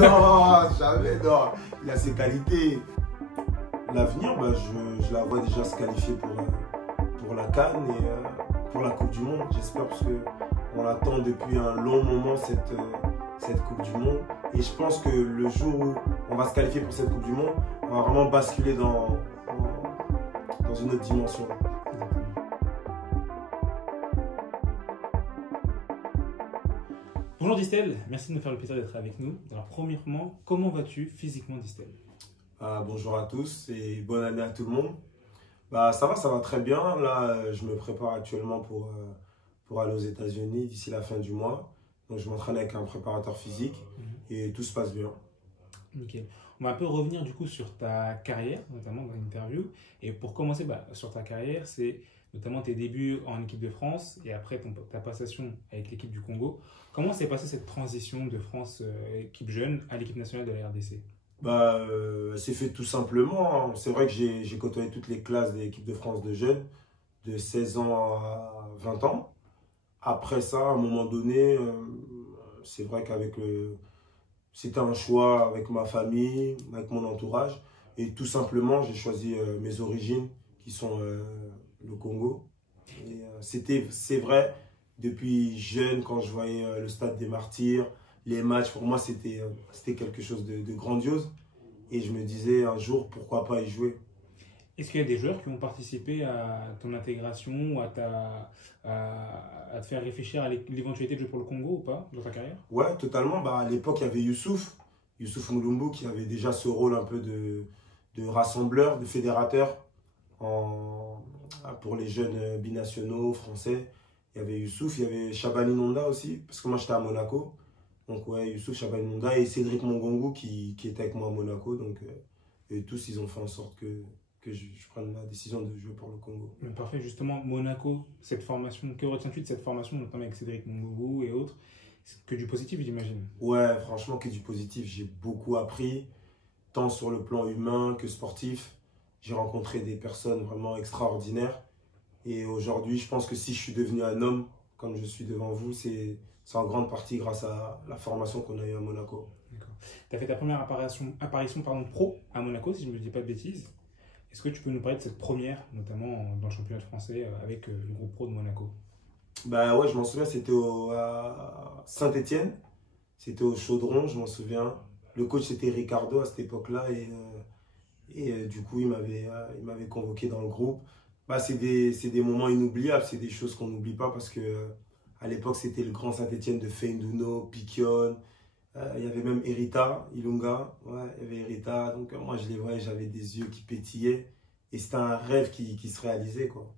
Non, jamais, non. Il a ses qualités. L'avenir, bah, je la vois déjà se qualifier pour la CAN et pour la Coupe du Monde, j'espère, parce qu'on attend depuis un long moment cette Coupe du Monde. Et je pense que le jour où on va se qualifier pour cette Coupe du Monde, on va vraiment basculer dans une autre dimension. Bonjour Distel, merci de nous faire le plaisir d'être avec nous. Alors premièrement, comment vas-tu physiquement Distel? Bonjour à tous et bonne année à tout le monde. Ça va très bien. Là, je me prépare actuellement pour aller aux États-Unis d'ici la fin du mois. Donc, je m'entraîne avec un préparateur physique et tout se passe bien. Nickel. On va un peu revenir du coup sur ta carrière, notamment dans l'interview. Et pour commencer sur ta carrière, c'est notamment tes débuts en équipe de France et après ta passation avec l'équipe du Congo. Comment s'est passée cette transition de France équipe jeune à l'équipe nationale de la RDC? C'est fait tout simplement. C'est vrai que j'ai côtoyé toutes les classes de l'équipe de France de jeunes, de 16 ans à 20 ans. Après ça, à un moment donné, c'est vrai c'était un choix avec ma famille, avec mon entourage. Et tout simplement, j'ai choisi mes origines, qui sont le Congo. Et c'est vrai, depuis jeune, quand je voyais le Stade des Martyrs, les matchs, pour moi, c'était quelque chose de grandiose. Et je me disais un jour, pourquoi pas y jouer. Est-ce qu'il y a des joueurs qui ont participé à ton intégration ou à te faire réfléchir à l'éventualité de jouer pour le Congo ou pas dans ta carrière? Ouais, totalement. À l'époque, il y avait Youssouf Moulumbu, qui avait déjà ce rôle un peu de rassembleur, de fédérateur pour les jeunes binationaux français. Il y avait Youssouf, il y avait Chabani Nonda aussi, parce que moi j'étais à Monaco. Donc ouais, Youssouf, Chabani Nonda et Cédric Mongongu qui était avec moi à Monaco. Donc et tous, ils ont fait en sorte que je prenne la décision de jouer pour le Congo. Parfait, justement, Monaco, cette formation, que retiens-tu de cette formation, notamment avec Cédric Mongongu et autres? Que du positif, j'imagine. Ouais, franchement, que du positif. J'ai beaucoup appris, tant sur le plan humain que sportif. J'ai rencontré des personnes vraiment extraordinaires. Et aujourd'hui, je pense que si je suis devenu un homme, comme je suis devant vous, c'est en grande partie grâce à la formation qu'on a eue à Monaco. D'accord. Tu as fait ta première apparition pro à Monaco, si je ne me dis pas de bêtises. Est-ce que tu peux nous parler de cette première, notamment dans le championnat français avec le groupe pro de Monaco? Ouais, je m'en souviens, c'était à Saint-Étienne. C'était au Chaudron, je m'en souviens. Le coach, c'était Ricardo à cette époque-là. Et du coup, il m'avait convoqué dans le groupe. C'est des moments inoubliables, c'est des choses qu'on n'oublie pas parce que à l'époque, c'était le grand Saint-Étienne de Feinduno, Piquion. Il y avait même Erita, Ilunga. Ouais, il y avait Erita. Donc moi, je les voyais, j'avais des yeux qui pétillaient. Et c'était un rêve qui se réalisait, quoi.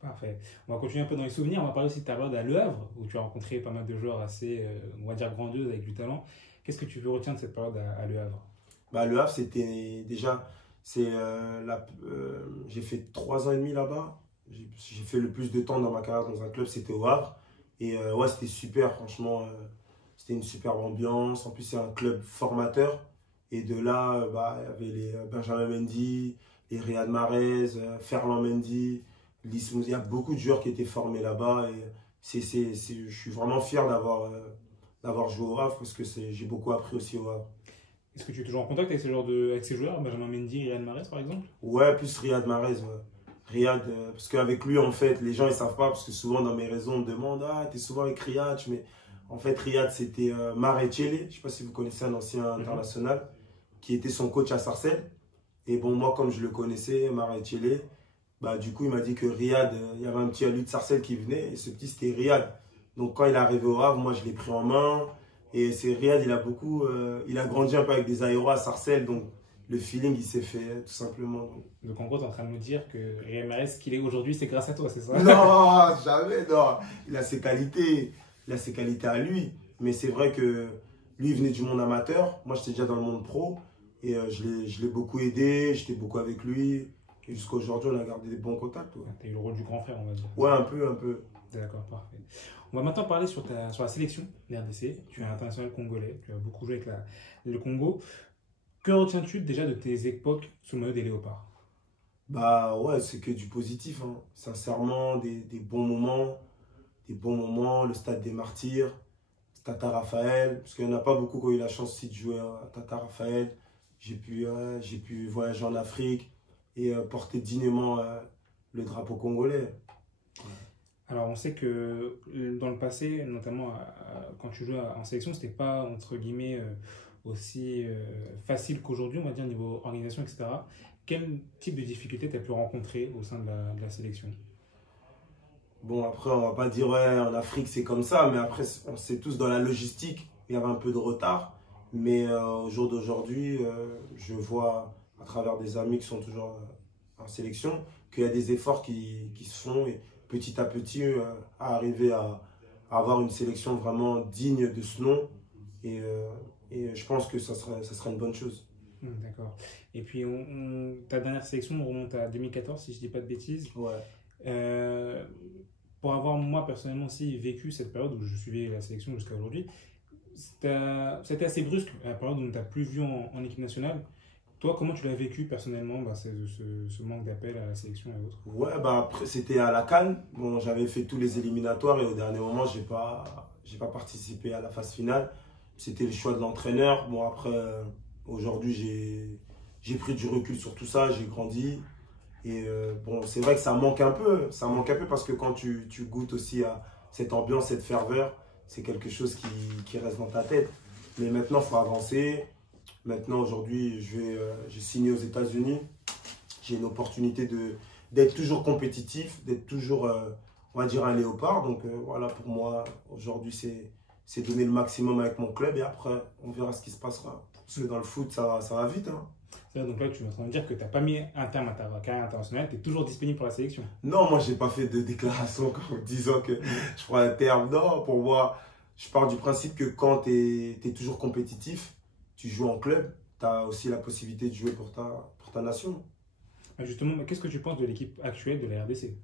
Parfait. On va continuer un peu dans les souvenirs. On va parler aussi de ta période à Le Havre, où tu as rencontré pas mal de joueurs assez, on va dire, grandioses avec du talent. Qu'est-ce que tu veux retenir de cette période à Le Havre? Le Havre, c'était déjà... j'ai fait 3 ans et demi là-bas. J'ai fait le plus de temps dans ma carrière dans un club, c'était au Havre. Et ouais, c'était super, franchement. C'était une superbe ambiance. En plus, c'est un club formateur. Et de là, il y avait les Benjamin Mendy, les Riyad Mahrez, Ferland Mendy, Lys Moussi. Il y a beaucoup de joueurs qui étaient formés là-bas. Et je suis vraiment fier d'avoir joué au Havre parce que j'ai beaucoup appris aussi au Havre. Est-ce que tu es toujours en contact avec ces joueurs, Benjamin Mendy, Riyad Mahrez par exemple? Ouais, plus Riyad Mahrez. Ouais. Riyad, parce qu'avec lui, en fait, les gens ils savent pas, parce que souvent dans mes réseaux, on me demande, ah, t'es souvent avec Riyad, mais en fait, Riyad, c'était Marechele, je sais pas si vous connaissez un ancien international, qui était son coach à Sarcelles. Et bon, moi, comme je le connaissais, Marechele, du coup, il m'a dit que Riyad, il y avait un petit alu de Sarcelles qui venait, et ce petit, c'était Riyad. Donc, quand il est arrivé au Havre, moi, je l'ai pris en main. Et c'est Riyad, il a grandi un peu avec des aéros à Sarcelles, donc le feeling, il s'est fait tout simplement. Donc en gros, tu es en train de nous dire que Riyad Mahrez, ce qu'il est aujourd'hui, c'est grâce à toi, c'est ça? Non, jamais, non. Il a ses qualités à lui. Mais c'est vrai que lui, il venait du monde amateur. Moi, j'étais déjà dans le monde pro. Et je l'ai beaucoup aidé, j'étais beaucoup avec lui. Et jusqu'à aujourd'hui, on a gardé des bons contacts. Ouais. Tu as eu le rôle du grand frère, on va dire. Ouais, un peu. D'accord, parfait. On va maintenant parler sur la sélection de RDC. Tu es un international congolais, tu as beaucoup joué avec le Congo. Que retiens-tu déjà de tes époques sous le maillot des Léopards? Ouais, c'est que du positif. Hein. Sincèrement, des bons moments. Le Stade des Martyrs. Tata Raphaël, parce qu'il n'y en a pas beaucoup qui ont eu la chance aussi de jouer à Tata Raphaël. J'ai pu voyager en Afrique et porter dignement le drapeau congolais. Alors, on sait que dans le passé, notamment quand tu jouais en sélection, c'était pas, entre guillemets, aussi facile qu'aujourd'hui, on va dire, niveau organisation, etc. Quel type de difficultés tu as pu rencontrer au sein de la sélection? Bon, après, on va pas dire, ouais, en Afrique, c'est comme ça, mais après, on sait tous dans la logistique, il y avait un peu de retard. Mais au jour d'aujourd'hui, je vois à travers des amis qui sont toujours en sélection qu'il y a des efforts qui se font et petit à petit, à arriver à avoir une sélection vraiment digne de ce nom. Et, je pense que ça sera une bonne chose. D'accord. Et puis, ta dernière sélection on remonte à 2014, si je dis pas de bêtises. Ouais. Euh, pour avoir, moi, personnellement aussi vécu cette période où je suivais la sélection jusqu'à aujourd'hui, c'était assez brusque, la période où on t'a plus vu en équipe nationale. Toi, comment tu l'as vécu personnellement, bah, ce manque d'appel à la sélection et autres? Ouais, bah après, c'était à la CAN. Bon, j'avais fait tous les éliminatoires et au dernier moment, j'ai pas participé à la phase finale. C'était le choix de l'entraîneur. Bon, après, aujourd'hui, j'ai pris du recul sur tout ça, j'ai grandi. Et bon, c'est vrai que ça manque un peu. Ça manque un peu parce que quand tu goûtes aussi à cette ambiance, cette ferveur, c'est quelque chose qui reste dans ta tête. Mais maintenant, il faut avancer. Maintenant, aujourd'hui, j'ai signé aux États-Unis. J'ai une opportunité d'être toujours compétitif, d'être toujours, on va dire, un léopard. Donc voilà, pour moi, aujourd'hui, c'est donner le maximum avec mon club et après, on verra ce qui se passera. Parce que dans le foot, ça va vite, hein. Donc là, tu es en train de dire que tu n'as pas mis un terme à ta carrière internationale, tu es toujours disponible pour la sélection. Non, moi, j'ai pas fait de déclaration en disant que je prends un terme. Non, pour moi, je pars du principe que quand tu es toujours compétitif, tu joues en club, tu as aussi la possibilité de jouer pour ta nation. Justement, qu'est-ce que tu penses de l'équipe actuelle de la RDC?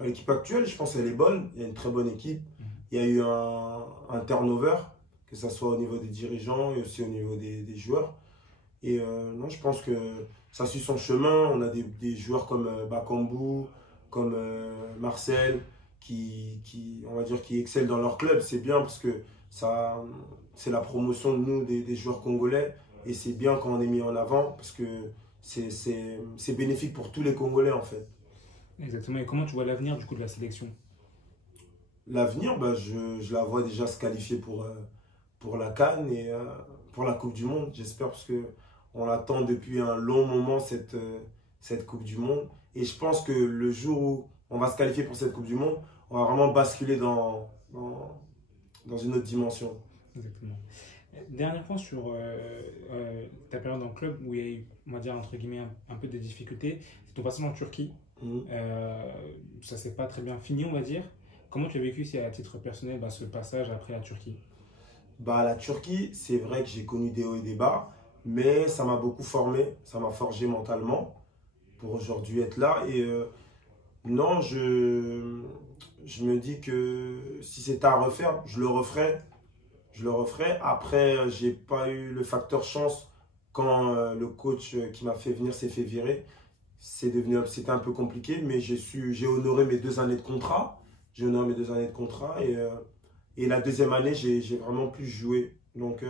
L'équipe actuelle, je pense qu'elle est bonne. Il y a une très bonne équipe. Il y a eu un turnover, que ce soit au niveau des dirigeants et aussi au niveau des joueurs. Et non, je pense que ça suit son chemin. On a des joueurs comme Bakambu, comme Marcel, on va dire, qui excellent dans leur club. C'est bien parce que c'est la promotion de nous, des joueurs congolais. Et c'est bien quand on est mis en avant parce que c'est bénéfique pour tous les Congolais en fait. Exactement. Et comment tu vois l'avenir du coup de la sélection? L'avenir, bah, je la vois déjà se qualifier pour la CAN et pour la Coupe du Monde, j'espère, parce qu'on attend depuis un long moment cette Coupe du Monde. Et je pense que le jour où on va se qualifier pour cette Coupe du Monde, on va vraiment basculer dans une autre dimension. Exactement. Dernier point sur ta période en club où il y a eu, on va dire, entre guillemets, un peu de difficultés, c'est ton passage en Turquie. Ça s'est pas très bien fini, on va dire. Comment tu as vécu, si à titre personnel, bah, ce passage après la Turquie? Bah, la Turquie, c'est vrai que j'ai connu des hauts et des bas, mais ça m'a beaucoup formé, ça m'a forgé mentalement pour aujourd'hui être là. Et non, je me dis que si c'était à refaire, je le referais. Je le referai. Après, j'ai pas eu le facteur chance quand le coach qui m'a fait venir s'est fait virer. C'était un peu compliqué, mais j'ai honoré mes 2 années de contrat. J'ai honoré mes 2 années de contrat et la deuxième année, j'ai vraiment pu jouer. Donc,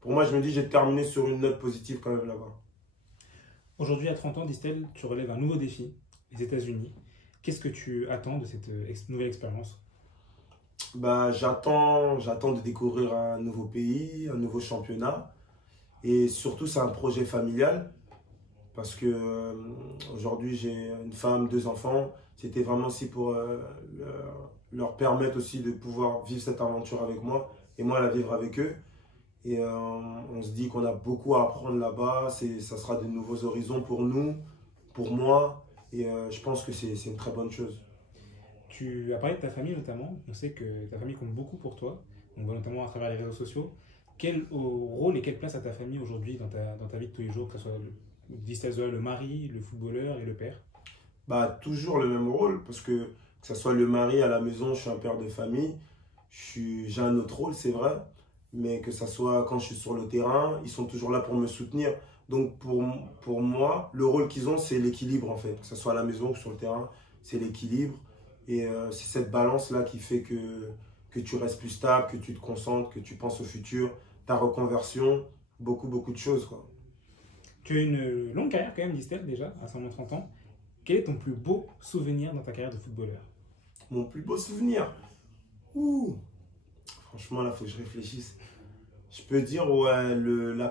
pour moi, je me dis, j'ai terminé sur une note positive quand même là-bas. Aujourd'hui, à 30 ans, Distel, tu relèves un nouveau défi, les États-Unis. Qu'est-ce que tu attends de cette nouvelle expérience? Bah, j'attends de découvrir un nouveau pays, un nouveau championnat. Et surtout, c'est un projet familial. Parce que aujourd'hui, j'ai une femme, 2 enfants. C'était vraiment aussi pour leur permettre aussi de pouvoir vivre cette aventure avec moi et moi la vivre avec eux. Et on se dit qu'on a beaucoup à apprendre là-bas. Ça sera de nouveaux horizons pour nous, pour moi. Et je pense que c'est une très bonne chose. Tu as parlé de ta famille notamment. On sait que ta famille compte beaucoup pour toi, on voit notamment à travers les réseaux sociaux. Quel rôle et quelle place a ta famille aujourd'hui dans ta vie de tous les jours, que ce soit le mari, le footballeur et le père? Bah, toujours le même rôle, parce que ce soit le mari à la maison, je suis un père de famille, j'ai un autre rôle, c'est vrai, mais que ce soit quand je suis sur le terrain, ils sont toujours là pour me soutenir. Donc pour moi, le rôle qu'ils ont, c'est l'équilibre en fait, que ce soit à la maison ou sur le terrain, c'est l'équilibre. Et c'est cette balance-là qui fait que que tu restes plus stable, que tu te concentres, que tu penses au futur, ta reconversion, beaucoup de choses, quoi. Tu as une longue carrière quand même, Distel, déjà, à seulement 30 ans. Quel est ton plus beau souvenir dans ta carrière de footballeur? Mon plus beau souvenir. Ouh. Franchement, là, il faut que je réfléchisse. Je peux dire, ouais, le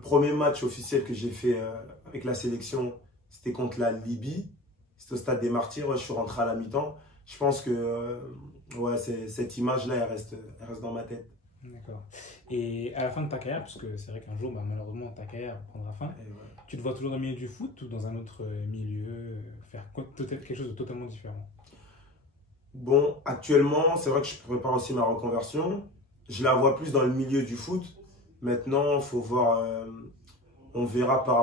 premier match officiel que j'ai fait avec la sélection, c'était contre la Libye. C'était au stade des Martyrs. Ouais, je suis rentré à la mi-temps. Je pense que ouais, cette image-là, elle reste dans ma tête. D'accord. Et à la fin de ta carrière, parce que c'est vrai qu'un jour, bah, malheureusement, ta carrière prendra fin, Et ouais. tu te vois toujours dans le milieu du foot ou dans un autre milieu, peut-être quelque chose de totalement différent? Bon, actuellement, c'est vrai que je prépare aussi ma reconversion. Je la vois plus dans le milieu du foot. Maintenant, il faut voir, on verra par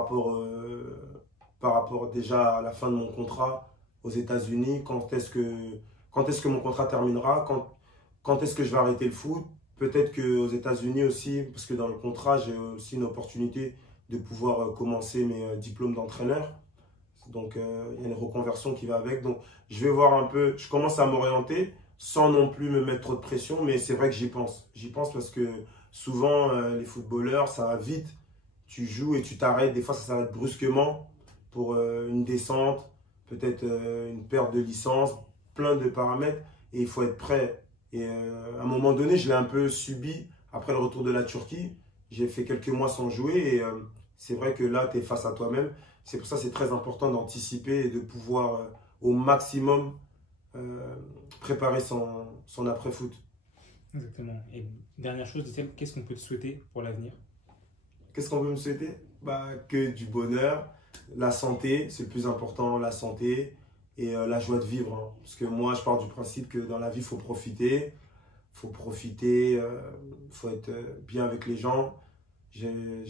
rapport déjà à la fin de mon contrat aux États-Unis, quand est-ce que mon contrat terminera, quand est-ce que je vais arrêter le foot. Peut-être qu'aux États-Unis aussi, parce que dans le contrat, j'ai aussi une opportunité de pouvoir commencer mes diplômes d'entraîneur. Donc, il y a une reconversion qui va avec. Donc, je vais voir un peu, je commence à m'orienter sans non plus me mettre trop de pression, mais c'est vrai que j'y pense. J'y pense parce que souvent, les footballeurs, ça va vite. Tu joues et tu t'arrêtes. Des fois, ça s'arrête brusquement pour une descente, peut-être une perte de licence, plein de paramètres. Et il faut être prêt. Et à un moment donné, je l'ai un peu subi après le retour de la Turquie. J'ai fait quelques mois sans jouer et c'est vrai que là, tu es face à toi-même. C'est pour ça que c'est très important d'anticiper et de pouvoir au maximum préparer son après-foot. Exactement. Et dernière chose, Distel, qu'est-ce qu'on peut te souhaiter pour l'avenir? Qu'est-ce qu'on veut me souhaiter? Bah, que du bonheur, la santé, c'est le plus important, la santé et la joie de vivre, hein. Parce que moi, je pars du principe que dans la vie, il faut profiter. Faut profiter, faut être bien avec les gens. J'aime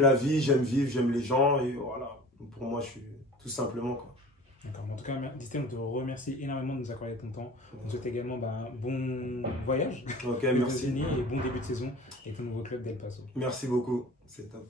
la vie, j'aime vivre, j'aime les gens et voilà. Pour moi, je suis tout simplement quoi. D'accord. En tout cas, Distel, on te remercie énormément de nous accorder ton temps. On te souhaite également bah, un bon voyage Ok, aux merci. États-Unis et bon début de saison avec ton nouveau club d'El Paso. Merci beaucoup, c'est top.